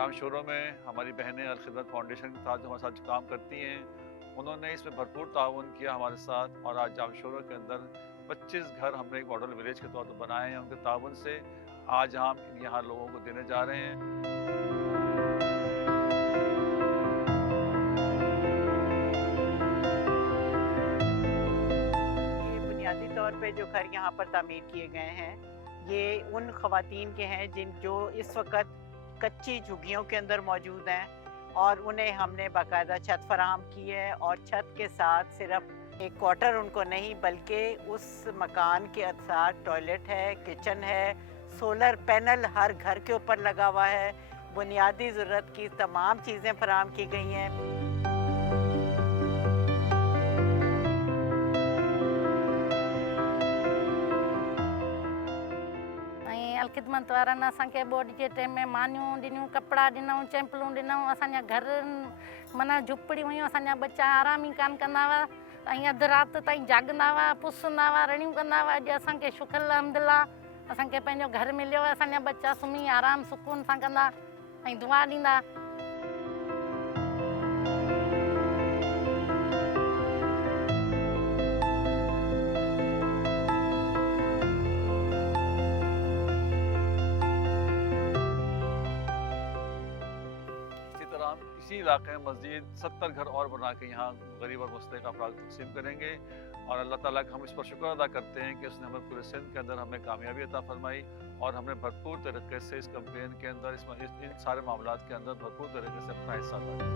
जाम शोरों में हमारी बहनें अल खिदमत फाउंडेशन के साथ जो हमारे साथ काम करती हैं, उन्होंने इसमें भरपूर ताउन किया हमारे साथ और आज जाम शोरों के अंदर 25 घर हमने एक मॉडल विलेज के तौर पर बनाए हैं। उनके ताउन से आज हम यहाँ लोगों को देने जा रहे हैं। ये बुनियादी तौर पे जो घर यहाँ पर तामीर किए गए हैं, ये उन ख़वातीन के हैं जो इस वक्त कच्ची झुग्गियों के अंदर मौजूद हैं और उन्हें हमने बाकायदा छत फराहम की है और छत के साथ सिर्फ एक क्वार्टर उनको नहीं बल्कि उस मकान के साथ टॉयलेट है, किचन है, सोलर पैनल हर घर के ऊपर लगा हुआ है, बुनियादी ज़रूरत की तमाम चीज़ें फराहम की गई हैं। अल खिदमत वारनि असांखे ॿोॾि जे टाइम में मानियूं ॾिनियूं, कपिड़ा ॾिनऊं, चैंपलूं ॾिनऊं। असांजा घर माना झुपड़ियूं हुयूं, असांजा बच्चा आराम ई कान कंदा हुआ ऐं अधु राति ताईं जाॻंदा हुआ, पुसंदा हुआ, रड़ियूं कंदा हुआ। अॼु असांखे शुक्र अल्हम्दुलिल्लाह असांखे पंहिंजो घर मिलियो आहे। असांजा बच्चा सुम्ही आराम सुकून सां कंदा ऐं दुआ ॾींदा। इसी इलाके में मज़ीद 70 घर और बना के यहाँ गरीब और मुस्तहिक अफराद तकसीम करेंगे और अल्लाह ताला का हम इस पर शुक्र अदा करते हैं कि उसने हमें पूरे सिंध के अंदर हमें कामयाबी अता फरमाई और हमने भरपूर तरीके से इस कैंपेन के अंदर इन सारे मामलात के अंदर भरपूर तरीके से अपना हिस्सा लिया।